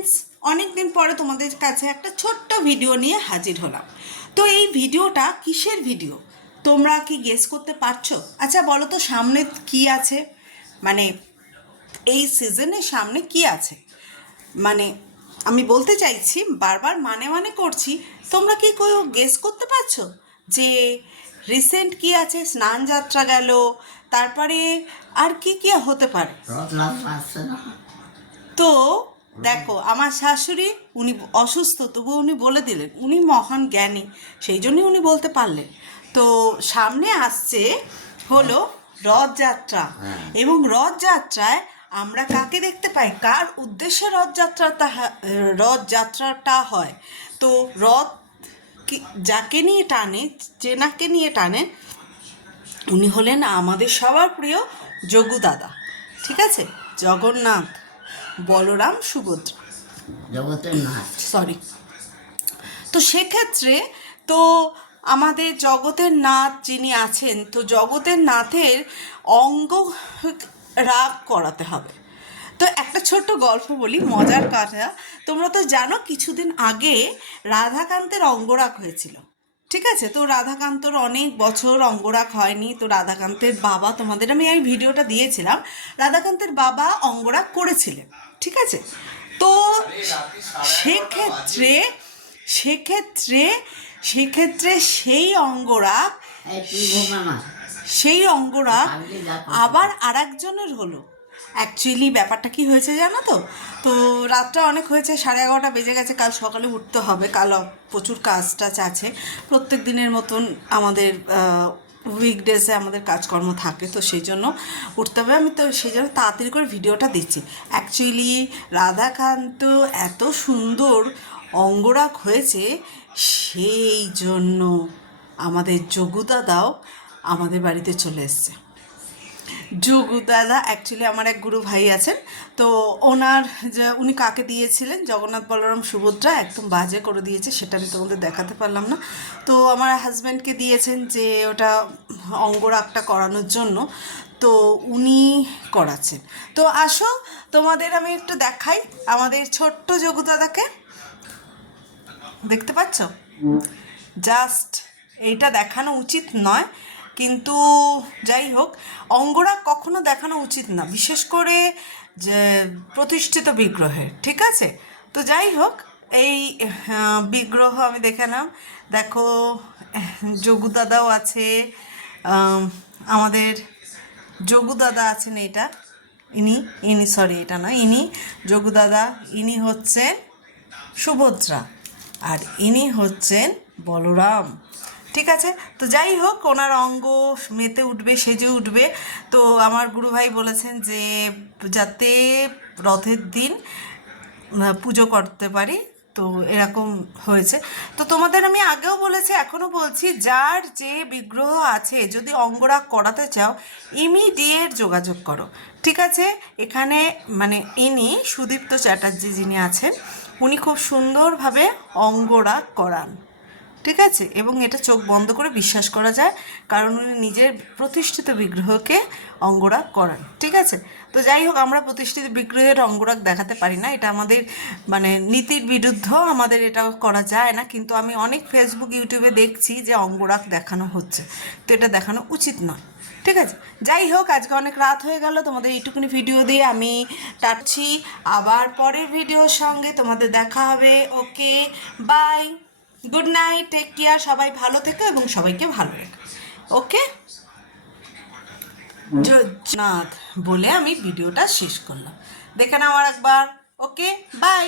Friends, অনেক দিন পরে তোমাদের কাছে একটা ছোট্ট ভিডিও নিয়ে হাজির হলাম। তো এই ভিডিওটা কিসের ভিডিও তোমরা কি গেস করতে পারছো? আচ্ছা বলো তো, সামনে কি আছে? মানে এই সিজনের সামনে কি আছে? মানে আমি বলতে চাইছি, বারবার মানে করছি, তোমরা কি কেউ গেস করতে পারছো যে রিসেন্ট কি আছে? স্নান যাত্রা গেল, তারপরে আর কি কি হতে পারে? তো দেখো, আমার শাশুড়ি উনি অসুস্থ, তবু উনি বলে দিলেন, উনি মহান জ্ঞানী, সেই জন্যই উনি বলতে পারলেন। তো সামনে আসছে হলো রথযাত্রা, এবং রথযাত্রায় আমরা কাকে দেখতে পাই, কার উদ্দেশ্যে রথযাত্রাটা হয়? তো রথ যাকে নিয়ে টানে, যেনাকে নিয়ে টানে, উনি হলেন আমাদের সবার প্রিয় যোগু দাদা। ঠিক আছে, জগন্নাথ, বলরাম, সুভদ্রা, জগতের নাথ, সরি। তো সেক্ষেত্রে তো আমাদের জগতের নাথ যিনি আছেন, তো জগতের নাথের অঙ্গ রাগ করাতে হবে। তো একটা ছোট্ট গল্প বলি, মজার কথা। তোমরা তো জানো কিছুদিন আগে রাধাকান্তের অঙ্গরাগ হয়েছিল। ঠিক আছে, তো রাধাকান্তর অনেক বছর অঙ্গরাগ হয়নি। তো রাধাকান্তের বাবা, তোমাদের আমি এই ভিডিওটা দিয়েছিলাম, রাধাকান্তের বাবা অঙ্গরাগ করেছিলেন। ঠিক আছে, তো সেক্ষেত্রে সেক্ষেত্রে সেক্ষেত্রে সেই অঙ্গরাগ আবার আরেকজনের হলো। অ্যাকচুয়ালি ব্যাপারটা কি হয়েছে জানো তো? তো রাতটা অনেক হয়েছে, 11:30 বেজে গেছে, কাল সকালে উঠতে হবে, কাল প্রচুর কাজ টাজ আছে। প্রত্যেক দিনের মতন আমাদের উইকডেজে আমাদের কাজকর্ম থাকে, তো সেই জন্য উঠতে হবে। আমি তো সেই জন্য তাড়াতাড়ি করে ভিডিওটা দিচ্ছি। অ্যাকচুয়ালি রাধাকান্ত এত সুন্দর অঙ্গরাগ হয়েছে, সেই জন্য আমাদের যোগু দাদাও আমাদের বাড়িতে চলে এসছে। যোগু দাদা অ্যাকচুয়ালি আমার এক গুরু ভাই আছেন, তো ওনার যে উনি কাকে দিয়েছিলেন, জগন্নাথ, বলরাম, সুভদ্রা, একদম বাজে করে দিয়েছে, সেটা আমি তোমাদের দেখাতে পারলাম না। তো আমার হাজব্যান্ডকে দিয়েছেন যে ওটা অঙ্গরাগটা করানোর জন্য, তো উনি করাচ্ছেন। তো আসো, তোমাদের আমি একটু দেখাই আমাদের ছোট্ট যোগু দাদাকে। দেখতে পাচ্ছ? জাস্ট এইটা দেখানো উচিত নয়, কিন্তু যাই হোক, অঙ্গরাগ কখনো দেখানো উচিত না, বিশেষ করে যে প্রতিষ্ঠিত বিগ্রহের। ঠিক আছে, তো যাই হোক, এই বিগ্রহ আমি দেখে নাম। দেখো, যোগু দাদাও আছে, আমাদের যোগু দাদা আছেন, এটা ইনি সরি, এটা না, ইনি যোগু দাদা, ইনি হচ্ছেন সুভদ্রা, আর ইনি হচ্ছেন বলরাম। ঠিক আছে, তো যাই হোক, ওনার অঙ্গ মেতে উঠবে, সেজে উঠবে। তো আমার গুরুভাই বলেছেন যে যাতে রথের দিন পুজো করতে পারি, তো এরকম হয়েছে। তো তোমাদের আমি আগেও বলেছি, এখনও বলছি, যার যে বিগ্রহ আছে, যদি অঙ্গরাগ করাতে চাও, ইমিডিয়েট যোগাযোগ করো। ঠিক আছে, এখানে মানে ইনি সুদীপ্ত চ্যাটার্জি যিনি আছেন, উনি খুব সুন্দরভাবে অঙ্গরাগ করান। ঠিক আছে, এবং এটা চোখ বন্ধ করে বিশ্বাস করা যায়, কারণ উনি নিজের প্রতিষ্ঠিত বিগ্রহকে অঙ্গরাগ করান। ঠিক আছে, তো যাই হোক, আমরা প্রতিষ্ঠিত বিগ্রহের অঙ্গরাগ দেখাতে পারি না, এটা আমাদের মানে নীতির বিরুদ্ধ, আমাদের এটা করা যায় না। কিন্তু আমি অনেক ফেসবুক, ইউটিউবে দেখছি যে অঙ্গরাগ দেখানো হচ্ছে, তো এটা দেখানো উচিত নয়। ঠিক আছে, যাই হোক, আজকে অনেক রাত হয়ে গেল, তোমাদের এইটুকুনি ভিডিও দিয়ে আমি টাটছি। আবার পরের ভিডিওর সঙ্গে তোমাদের দেখা হবে। Okay, bye, good night, take care, সবাই ভালো থেকো এবং সবাইকে ভালো রেখো। ওকে, জগন্নাথ বলে আমি ভিডিওটা শেষ করলাম, দেখে নাও আর একবার। ওকে, বাই।